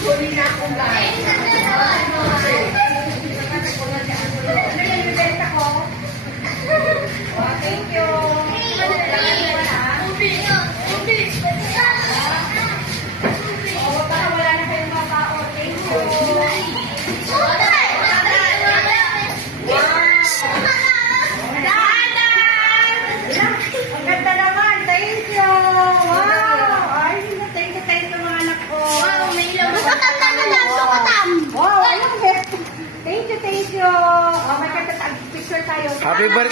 Huli na akong guys. Thank you. Baka wala na kayong mga tao. Thank you. Ang ganda naman. Thank you. Wow. Ay, thank you mga anak ko. Matanda na lang ito katam. Wow, thank you. May picture tayo. Happy birthday!